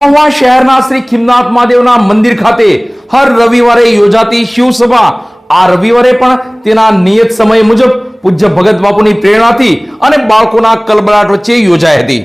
શહેરના શ્રી ખીમનાથ મહાદેવના મંદિર ખાતે હર રવિવારે યોજાતી શિવસભા આ રવિવારે પણ તેના નિયત સમય મુજબ પૂજ્ય ભગત બાપુની પ્રેરણાથી અને બાળકોના કલબલાટ વચ્ચે યોજાઈ હતી।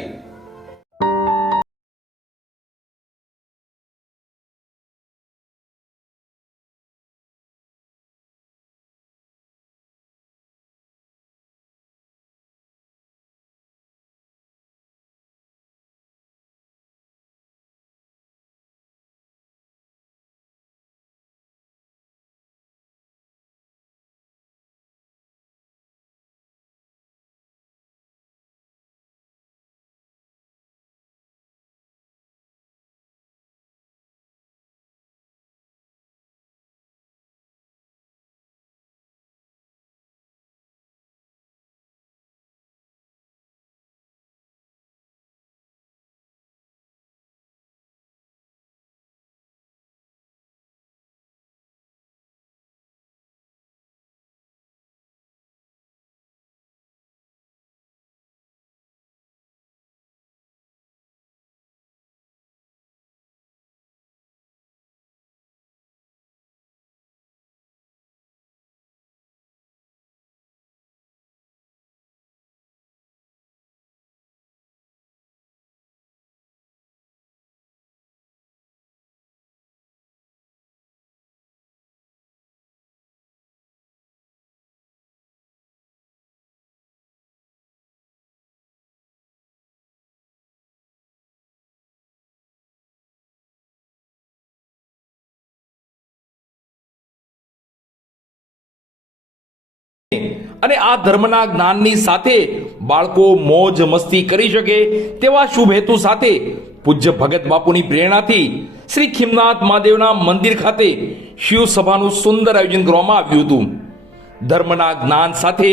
અને આ ધર્મના જ્ઞાનની સાથે બાળકો મોજ મસ્તી કરી શકે તેવા શુભ હેતુ સાથે પૂજ્ય ભગત બાપુની પ્રેરણાથી શ્રી ખીમનાથ મહાદેવના મંદિર ખાતે શિવ સભાનું સુંદર આયોજન કરવામાં આવ્યું હતું। ધર્મના જ્ઞાન સાથે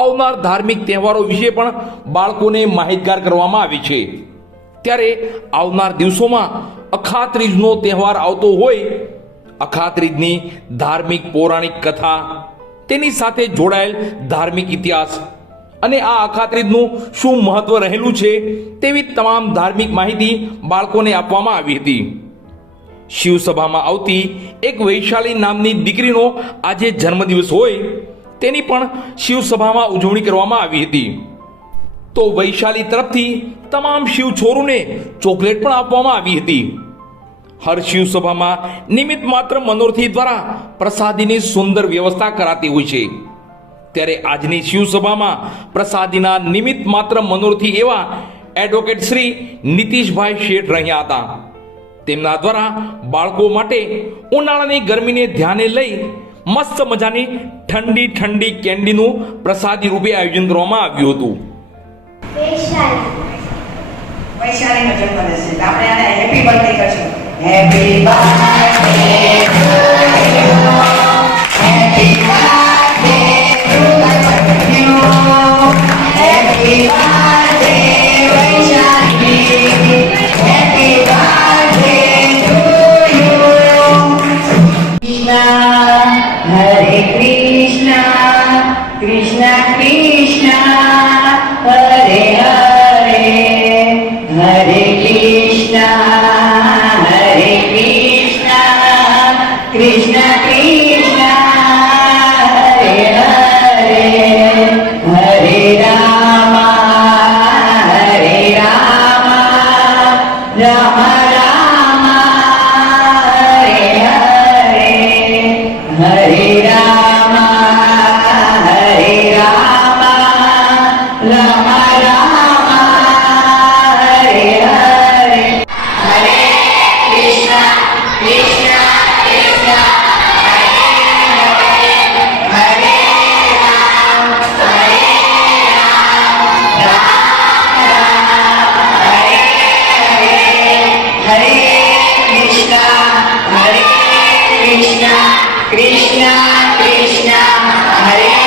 આવનાર ધાર્મિક તહેવારો વિશે પણ બાળકોને માહિતગાર કરવામાં આવી છે। ત્યારે આવનાર દિવસોમાં અખાત્રીજનો તહેવાર આવતો હોય, અખાત્રીજની ધાર્મિક પૌરાણિક કથા, તેની સાથે જોડાયેલ ધાર્મિક ઇતિહાસ અને આ અખાત્રીજનું શું મહત્વ રહેલું છે તેવી તમામ ધાર્મિક માહિતી બાળકોને આપવામાં આવી હતી। શિવસભામાં આવતી એક વૈશાલી નામની દીકરીનો આજે જન્મદિવસ હોય તેની પણ શિવસભામાં ઉજવણી કરવામાં આવી હતી। તો વૈશાલી તરફથી તમામ શિવ છોરુને ચોકલેટ પણ આપવામાં આવી હતી। હર શિવ સભામાં નિમિત્ત માત્ર મનોરથી દ્વારા પ્રસાદીની સુંદર વ્યવસ્થા કરાતી હોય છે। ત્યારે આજની શિવ સભામાં પ્રસાદીના નિમિત્ત માત્ર મનોરથી એવા એડવોકેટ શ્રી નીતિશભાઈ શેઠ રહ્યા હતા। તેમના દ્વારા બાળકો માટે ઉનાળાની ગરમીને ધ્યાને લઈ મસ્ત મજાની ઠંડી ઠંડી કેન્ડીનું પ્રસાદી રૂપે આયોજન કરવામાં આવ્યું હતું। વૈશાલીનો જન્મદિવસ છે, આપણે આને હેપી બર્થડે કરશું। Happy birthday to you. Happy birthday to you. Happy birthday, Vaishali. Happy birthday to you. Krishna, Hare Krishna, Krishna Krishna, Hare Hare, Hare Krishna. Krishna Krishna Hare Hare Hare Rama Rama Rama Hare Hare Hare Rama Rama Rama Hare Hare Hare Krishna Krishna Krishna Krishna Hare